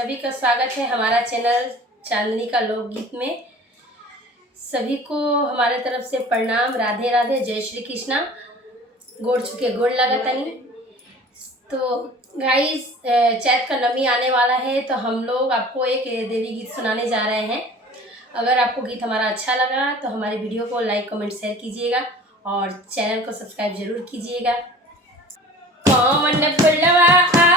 सभी का स्वागत है हमारा चैनल चांदनी का लोकगीत में। सभी को हमारे तरफ से प्रणाम, राधे राधे, जय श्री कृष्णा। गोड़ छुके गोड़ लगा तनी। तो गाइस, चैत का नमी आने वाला है तो हम लोग आपको एक देवी गीत सुनाने जा रहे हैं। अगर आपको गीत हमारा अच्छा लगा तो हमारी वीडियो को लाइक कमेंट शेयर कीजिएगा और चैनल को सब्सक्राइब जरूर कीजिएगा। कौन फुलवा